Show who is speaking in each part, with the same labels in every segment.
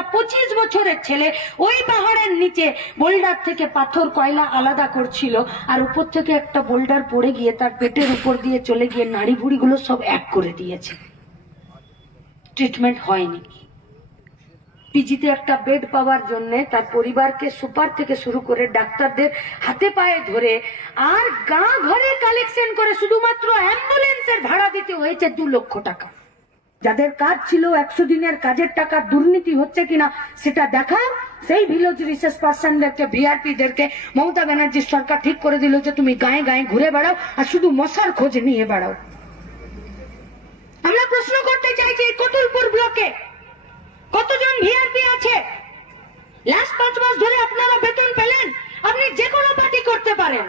Speaker 1: একটা পঁচিশ বছরের ছেলে ওই পাহাড়ের নিচে বোল্ডার থেকে পাথর, কয়লা আলাদা করছিল। আর উপর থেকে একটা বোল্ডার পড়ে গিয়ে তার পেটের উপর দিয়ে চলে গিয়ে নাড়ি ভুড়িগুলো সব এক করে দিয়েছে। ট্রিটমেন্ট হয়নি। পিজিতে একটা বেড পাওয়ার জন্য তার পরিবারকে সুপার থেকে শুরু করে ডাক্তারদের হাতে পায়ে ধরে আর গা ঘরে কালেকশন করে শুধুমাত্র অ্যাম্বুলেন্সের ভাড়া দিতে হয়েছে দু লক্ষ টাকা। যাদের কাজ ছিল একশো দিনের কাজের টাকা দুর্নীতি হচ্ছে কিনা সেটা দেখা, সেই ভিলেজ রিসার্চ পার্সনদেরকে ভিআরপিদেরকে মমতা ব্যানার্জির সরকার ঠিক করে দিল যে তুমি গায়ে গায়ে ঘুরে বেড়াও আর শুধু মশার খোঁজ নিয়ে বেড়াও। আমরা প্রশ্ন করতে চাইছি কতুলপুর ব্লকে কতজন ভিআরপি আছে? লাস্ট পাঁচ মাস ধরে আপনারা বেতন পেলেন, আপনি যে কোনো পার্টি করতে পারেন।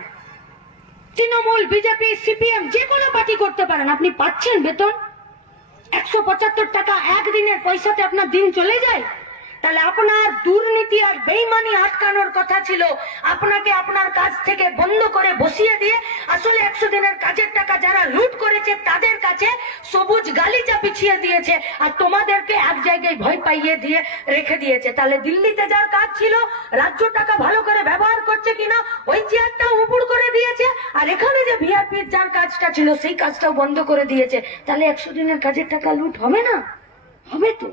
Speaker 1: তৃণমূল বিজেপি সিপিএম যে কোনো পার্টি করতে পারেন, আপনি পাচ্ছেন বেতন? একশো পঁচাত্তর টাকা একদিনের পয়সাতে আপনার দিন চলে যায়? তাহলে আপনার দুর্নীতি আর বেইমানি আটকানোর কথা ছিল। আপনাকে আপনার কাজ থেকে বন্ধ করে বসিয়ে দিয়ে আসলে একশো দিনের কাজের টাকা যারা লুট করেছে তাদের কাছে সবুজ গালিচা পিছিয়ে দিয়েছে আর তোমাদেরকে এক জায়গায় ভয় পাইয়ে দিয়ে রেখে দিয়েছে। তাহলে দিল্লিতে যার কাজ ছিল, রাজ্য টাকা ভালো করে ব্যবহার করছে কিনা, ওই চেয়ারটা উপুড় করে দিয়েছে। আর এখানে যে ভিআরপির যার কাজটা ছিল, সেই কাজটাও বন্ধ করে দিয়েছে। তাহলে একশো দিনের কাজের টাকা লুট হবে না? হবে তো।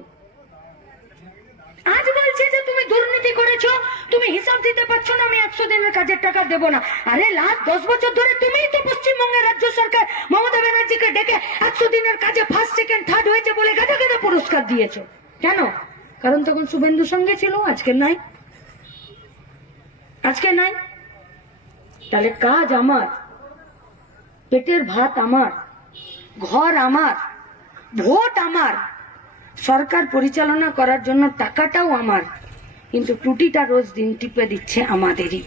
Speaker 1: আজ বলছে যে তুমি দুর্নীতি করেছ, তুমি হিসাব দিতে পারছ না, আমি একশো দিনের কাজের টাকা দেবো না। আরে লাস্ট দশ বছর ধরে তুমিই তো পশ্চিমবঙ্গের রাজ্য সরকার। মমতা ব্যানার্জিকে ডেকে একশো দিনের কাজে ফার্স্ট সেকেন্ড থার্ড হয়েছে বলে গাদা গাদা পুরস্কার দিয়েছ। কেন? কারণ তখন শুভেন্দু সঙ্গে ছিল, আজকে নাই। আজকে নাই। তাহলে কাজ আমার, পেটের ভাত আমার, ঘর আমার, ভোট আমার। সরকার পরিচালনা করার জন্য টাকাটাও আমার, কিন্তু ত্রুটিটা রোজ দিন টিপে দিচ্ছে আমাদেরই।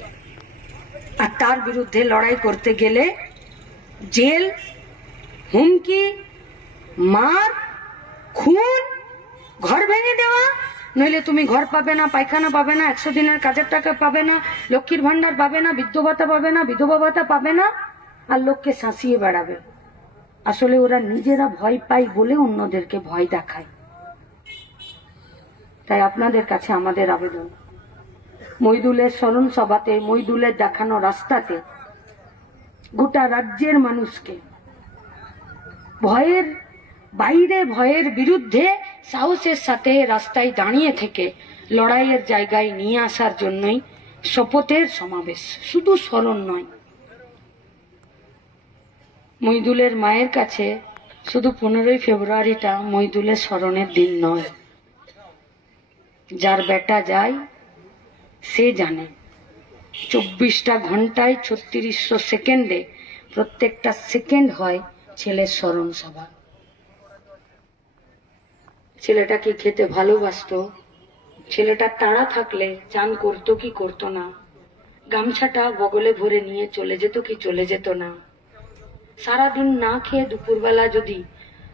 Speaker 1: আর তার বিরুদ্ধে লড়াই করতে গেলে জেল, হুমকি, মার, খুন, ঘর ভেঙে দেওয়া, নইলে তুমি ঘর পাবে না, পায়খানা পাবে না, একশো দিনের কাজের টাকা পাবে না, লক্ষ্মীর ভান্ডার পাবে না, বৃদ্ধ ভাতা পাবে না, বিধবা ভাতা পাবে না, আর লোককে শাসিয়ে বেড়াবে। আসলে ওরা নিজেরা ভয় পায় বলে অন্যদেরকে ভয় দেখায়। তাই আপনাদের কাছে আমাদের আবেদন। মইদুলের স্মরণ সভাতে, মইদুলের দেখানো রাস্তাতে গোটা রাজ্যের মানুষকে ভয়ের, বাইরে ভয়ের বিরুদ্ধে সাহসের সাথে রাস্তায় দাঁড়িয়ে থেকে লড়াইয়ের জায়গায় নিয়ে আসার জন্যই শপথের সমাবেশ। শুধু স্মরণ নয়, মইদুলের মায়ের কাছে শুধু পনেরোই ফেব্রুয়ারিটা মইদুলের স্মরণের দিন নয়। যার বেটা যায়, সে জানে। চব্বিশটা ঘন্টায় ছত্রিশশো সেকেন্ডে প্রত্যেকটা সেকেন্ড হয় ছেলের স্মরণ সভা। ছেলেটা কি খেতে ভালোবাসতো। ছেলেটা তাড়া থাকলে চান করতো কি করতো না। গামছাটা বগলে ভরে নিয়ে চলে যেত কি চলে যেত না। সারাদিন না খেয়ে দুপুরবেলা যদি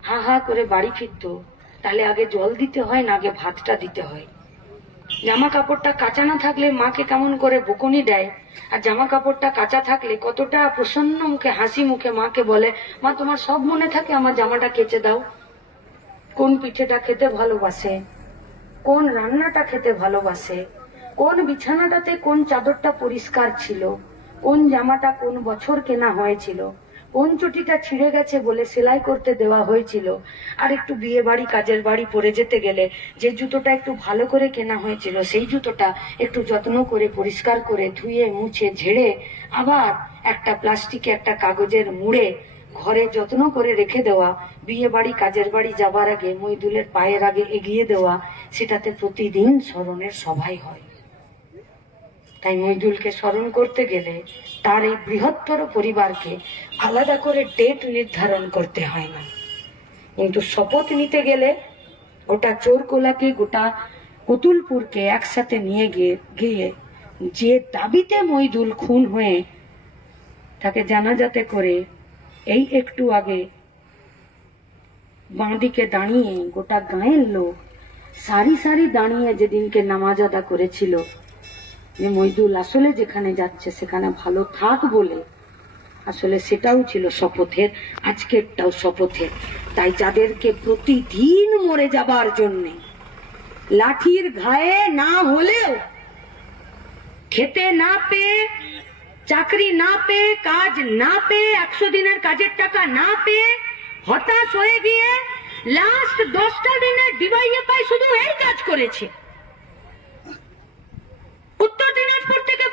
Speaker 1: হা হা করে বাড়ি ফিরতো, তাহলে আগে জল দিতে হয় না আগে ভাতটা দিতে হয়। জামা কাপড়টা কাঁচা না থাকলে মাকে কেমন করে বকুনি দেয়? আর জামা কাপড়টা কাঁচা থাকলে কতটা প্রসন্ন মুখে, হাসি মুখে মাকে বলে, মা, তোমার সব মনে থাকে, আমার জামাটা কেচে দাও। কোন পিঠেটা খেতে ভালোবাসে? কোন রান্নাটা খেতে ভালোবাসে? কোন বিছানাটাতে কোন চাদরটা পরিষ্কার ছিল? কোন জামাটা কোন বছর কেনা হয়েছিল? কোন চুটিটা ছিঁড়ে গেছে বলে সেলাই করতে দেওয়া হয়েছিল। আর একটু বিয়ে বাড়ি, কাজের বাড়ি পরে যেতে গেলে যে জুতোটা একটু ভালো করে কেনা হয়েছিল, সেই জুতোটা একটু যত্ন করে, পরিষ্কার করে ধুয়ে, মুছে, ঝেড়ে আবার একটা প্লাস্টিকে একটা কাগজের মুড়ে ঘরে যত্ন করে রেখে দেওয়া, বিয়ে বাড়ি, কাজের বাড়ি যাবার আগে মইদুলের পায়ের আগে এগিয়ে দেওয়া, সেটাতে প্রতিদিন স্মরণের সভাই হয়। তাই মইদুলকে স্মরণ করতে গেলে তার এই বৃহত্তর পরিবারকে আলাদা করে ডেট নির্ধারণ করতে হয় না। কিন্তু শপথ নিতে গেলে গোটা চোরকোলাকে, গোটা কতুলপুরকে একসাথে নিয়ে গিয়ে গিয়ে যে দাবিতে মইদুল খুন হয়ে তাকে জানাজাতে করে, এই একটু আগে বাঁদিকে দাঁড়িয়ে গোটা গাঁয়ের লোক সারি সারি দাঁড়িয়ে যেদিনকে নামাজ আদা করেছিল যে মইদুল আসলে যেখানে যাচ্ছে, সেখানে ভালো থাক বলে। আসলে সেটাও ছিল শপথের, আজকেরটাও শপথের। তাই যাদেরকে প্রতিদিন মরে যাবার জন্যে, লাঠির ঘায়ে না হলেও, খেতে না পেয়ে, চাকরি না পেয়ে, কাজ না পেয়ে, একশো দিনের কাজের টাকা না পেয়ে, হতাশ হয়ে গিয়ে লাস্ট দশটা দিনের ডিওয়াইএফআই শুধু এই কাজ করেছে।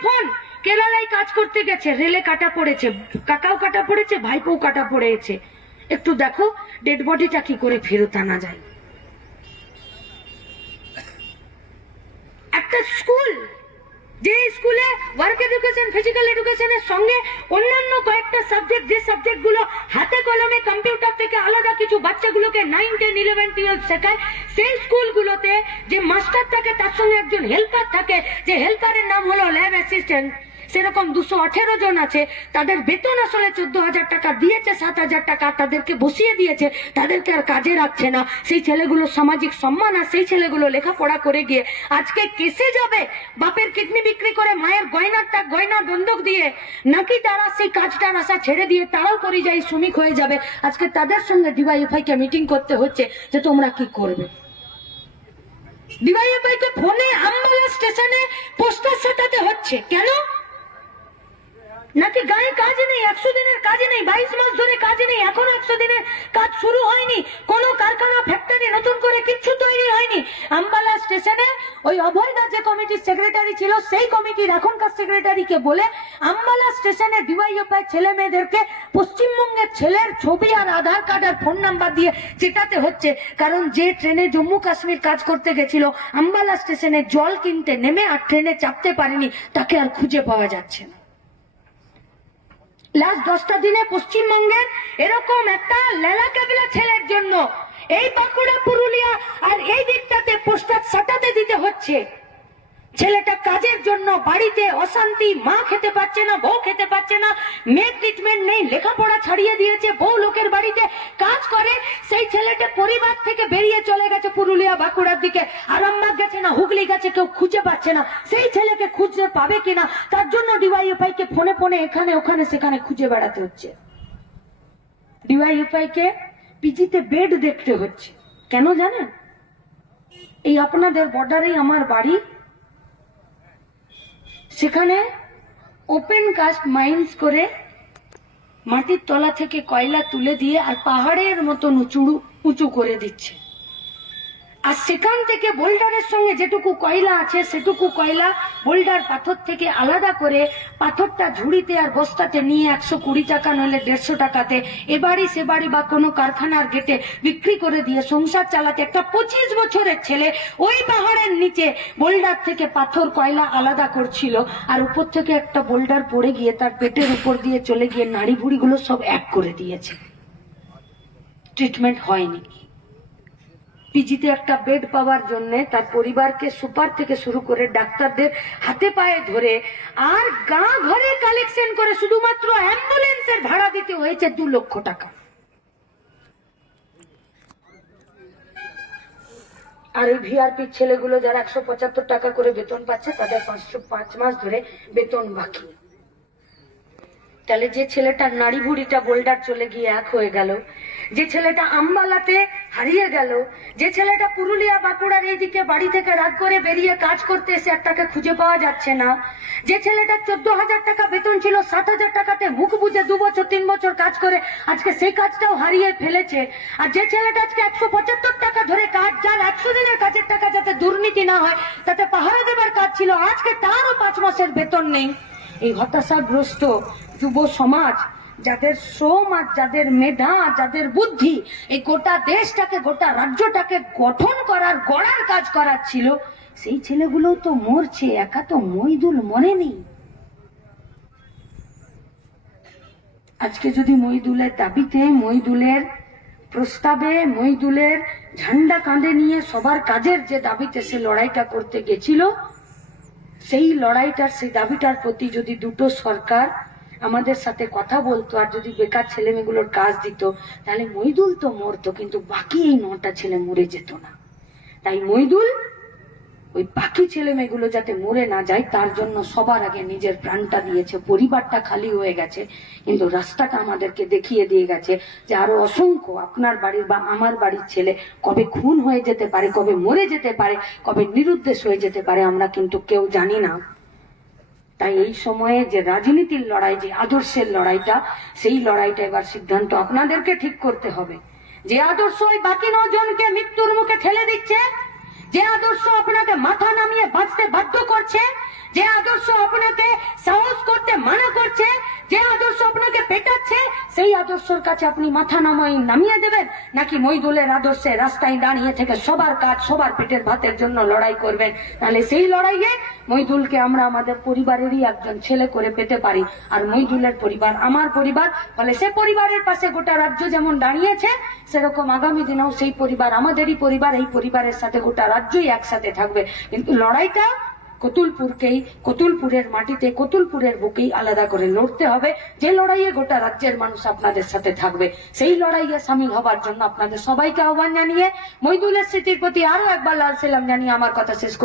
Speaker 1: ফোন কেরালায় কাজ করতে গেছে, রেলে কাটা পড়েছে, কাকাও কাটা পড়েছে ভাইপো কাটা পড়েছে। একটু দেখো ডেড বডিটা কি করে ফেরত আনা যায়। একটা স্কুল যে স্কুলে ওয়ার্ক এডুকেশন ফিজিক্যাল এডুকেশনের সঙ্গে অন্যান্য কয়েকটা সাবজেক্ট যে সাবজেক্টগুলো হাতে কলমে কম্পিউটার থেকে আলাদা কিছু বাচ্চাগুলোকে নাইন টেন ইলেভেন টুয়েলভ শেখায়, সেই স্কুলগুলোতে যে মাস্টার থাকে, তার সঙ্গে একজন হেল্পার থাকে, যে হেল্পারের নাম হলো ল্যাব অ্যাসিস্ট্যান্ট সেরকম দুশো আঠেরো জন আছে, তাদের বেতন আসলে চোদ্দ হাজার টাকা দিয়েছে, সাত হাজার টাকা তাদেরকে বসিয়ে দিয়েছে, তাদেরকে আর কাজে রাখছে না। সেই ছেলেগুলো সামাজিক সম্মান আর সেই ছেলেগুলো লেখাপড়া করে গিয়ে আজকে কেসে যাবে, বাপের কিডনি বিক্রি করে মায়ের গয়নারটা গয়না বন্ধক দিয়ে, নাকি তারা সেই কাজটার আশা ছেড়ে দিয়ে তারাও পরিযায়ী শ্রমিক হয়ে যাবে? আজকে তাদের সঙ্গে ডিওয়াইএফআই কে মিটিং করতে হচ্ছে যে তোমরা কি করবে? ডিওয়াইএফআই কে ফোনে, আম্বালা স্টেশনে, পোস্টার সাটাতে হচ্ছে। কেন? নাকি গায়ে কাজ নেই? একশো দিনের কাজ নেই, বাইশ মাস ধরে কাজ নেই, এখনও একশো দিনের কাজ শুরু হয়নি। কোনো কারখানা ফ্যাক্টরি নতুন করে কিচ্ছু তৈরি হয়নি। আম্বালা স্টেশনে ওই অভয় দা যে কমিটির সেক্রেটারি ছিল, সেই কমিটির এখনকার সেক্রেটারিকে বলে আম্বালা স্টেশনে ডিওয়াইএফআই ছেলে মেয়েদেরকে পশ্চিমবঙ্গের ছেলের ছবি আর আধার কার্ড আর ফোন নাম্বার দিয়ে চেটাতে হচ্ছে। কারণ যে ট্রেনে জম্মু কাশ্মীর কাজ করতে গেছিল, আম্বালা স্টেশনে জল কিনতে নেমে আর ট্রেনে চাপতে পারেনি, তাকে আর খুঁজে পাওয়া যাচ্ছে না। লাস্ট দশটা দিনে পশ্চিমবঙ্গের এরকম একটা লেলা কাবিলা ছেলের জন্য। এই বাঁকুড়া, পুরুলিয়া আর এই দিকটাতে পোস্টার সাটাতে দিতে হচ্ছে। ছেলেটা কাজের জন্য বাড়িতে অশান্তি, মা খেতে পাচ্ছে না, বউ খেতে পাচ্ছে না, মেয়ে ট্রিটমেন্ট নেই, লেখাপড়া ছাড়িয়ে দিয়েছে, বউ লোকের বাড়িতে কাজ করে, সেই ছেলেটা পরিবার থেকে বেরিয়ে চলে গেছে পুরুলিয়া বাঁকুড়ার দিকে। আরামবাগ গেছে না, হুগলি গেছে, কেউ খুঁজে পাচ্ছে না। সেই ছেলেকে খুঁজতে পাবে কিনা, তার জন্য ডিওয়াইএফআই কে ফোনে ফোনে এখানে, ওখানে, সেখানে খুঁজে বেড়াতে হচ্ছে। ডিওয়াইএফআই কে পিজিতে বেড দেখতে হচ্ছে। কেন জানেন? এই আপনাদের বর্ডারেই আমার বাড়ি সেখানে ওপেন কাস্ট মাইন্স করে মাটির তলা থেকে কয়লা তুলে দিয়ে আর পাহাড়ের মতন উঁচু উঁচু করে দিচ্ছে। আর সেখান থেকে বোল্ডারের সঙ্গে যেটুকু কয়লা আছে, সেটুকু কয়লা বোল্ডার পাথর থেকে আলাদা করে পাথরটা ঝুড়িতে আর বস্তাতে নিয়ে একশো কুড়ি টাকা নইলে দেড়শো টাকাতে এ বাড়ি সে বাড়ি বা কোনো কারখানার গেটে বিক্রি করে দিয়ে সংসার চালাতে একটা পঁচিশ বছরের ছেলে ওই পাহাড়ের নিচে বোল্ডার থেকে পাথর, কয়লা আলাদা করছিল। আর উপর থেকে একটা বোল্ডার পড়ে গিয়ে তার পেটের উপর দিয়ে চলে গিয়ে নাড়ি ভুড়িগুলো সব এক করে দিয়েছে। ট্রিটমেন্ট হয়নি। পিজিতে একটা বেড পাওয়ার জন্য তার পরিবারকে সুপার থেকে শুরু করে ডাক্তারদের হাতে পায়ে ধরে আর গা ঘরে কালেকশন করে শুধুমাত্র অ্যাম্বুলেন্সের ভাড়া দিতে হয়েছে দু লক্ষ টাকা। আর ওই ভিআরপির ছেলেগুলো যারা একশো পঁচাত্তর টাকা করে বেতন পাচ্ছে, তাদের পাঁচশো পাঁচ মাস ধরে বেতন বাকি। তাহলে যে ছেলেটার নাড়ি ভুড়িটা বোল্ডার চলে গিয়ে এক হয়ে গেল, যে ছেলেটা আম্বালাতে হারিয়ে গেল, যে ছেলেটা পুরুলিয়া বাঁকুড়ার এইদিকে বাড়ি থেকে রাগ করে বেরিয়ে কাজ করতে এসে আর তাকে খুঁজে পাওয়া যাচ্ছে না, যে ছেলেটার চোদ্দ হাজার টাকা বেতন ছিল, সাত হাজার টাকাতে মুখ বুঝে দু বছর, তিন বছর কাজ করে আজকে সেই কাজটাও হারিয়ে ফেলেছে, আর যে ছেলেটা আজকে একশো পঁচাত্তর টাকা ধরে কাজ, যার একশো দিনের কাজের টাকা যাতে দুর্নীতি না হয়, তাতে পাহারা দেবার কাজ ছিল, আজকে তারও পাঁচ মাসের বেতন নেই। এই হতাশাগ্রস্ত যুব সমাজ, যাদের শ্রম আর যাদের মেধা যাদের বুদ্ধি, এই গোটা দেশটাকে, গোটা রাজ্যটাকে গঠন করার, গড়ার কাজ করার ছিল সেই ছেলেগুলো তো মরছে, একা তো মইদুল মরেনি। আজকে যদি মইদুলের দাবিতে, মইদুলের প্রস্তাবে, মইদুলের ঝান্ডা কাঁধে নিয়ে সবার কাজের যে দাবিতে সে লড়াইটা করতে গেছিল সেই লড়াইটার সেই দাবিটার প্রতি যদি দুটো সরকার আমাদের সাথে কথা বলতো আর যদি বেকার ছেলে মেয়েগুলোর কাজ দিত, তাহলে মইদুল তো মরতো, কিন্তু বাকি এই নটা ছেলে মরে যেত না। তাই মইদুল ওই বাকি ছেলে মেয়েগুলো যাতে মরে না যায়, তার জন্য সবার আগে নিজের প্রাণটা দিয়েছে। পরিবারটা খালি হয়ে গেছে, কিন্তু রাস্তাটা আমাদেরকে দেখিয়ে দিয়ে গেছে যে আরও অসংখ্য আপনার বাড়ির বা আমার বাড়ির ছেলে কবে খুন হয়ে যেতে পারে, কবে মরে যেতে পারে, কবে নিরুদ্দেশ হয়ে যেতে পারে, আমরা কিন্তু কেউ জানি না। তাই এই সময়ে যে রাজনীতির লড়াই, যে আদর্শের লড়াইটা, সেই লড়াইটা এবার সিদ্ধান্ত আপনাদেরকে ঠিক করতে হবে। যে আদর্শ ওই বাকি নজনকে মৃত্যুর মুখে ঠেলে দিচ্ছে যে আদর্শ আপনাকে মাথা নামিয়ে বাঁচতে বাধ্য করছে, যে আদর্শ আপনাকে সাহস করতে মানা করছে, যে আদর্শ আপনাকে পেটাচ্ছে সেই আদর্শের কাছে আপনি মাথা নামাই নামিয়ে দেবেন? নাকি মইদুলের আদর্শে রাস্তায় দাঁড়িয়ে থেকে সবার কাজ সবার পেটের ভাতের জন্য লড়াই করবেন? তাহলে সেই লড়াইয়ে মইদুলকে আমরা আমাদের পরিবারেরই একজন ছেলে করে পেতে পারি। আর মইদুলের পরিবার আমার পরিবার। ফলে সে পরিবারের পাশে গোটা রাজ্য যেমন দাঁড়িয়েছে, সেরকম আগামী দিনেও সেই পরিবার আমাদেরই পরিবার, এই পরিবারের সাথে গোটা রাজ্যই একসাথে থাকবে। কিন্তু লড়াইটা কতুলপুরকেই, কতুলপুরের মাটিতে, কতুলপুরের বুকেই আলাদা করে লড়তে হবে যে লড়াইয়ে গোটা রাজ্যের মানুষ আপনাদের সাথে থাকবে, সেই লড়াইয়ে সামিল হবার জন্য আপনাদের সবাইকে আহ্বান জানিয়ে মৈদুলের স্মৃতির প্রতি আরও একবার লাল সেলাম জানিয়ে আমার কথা শেষ।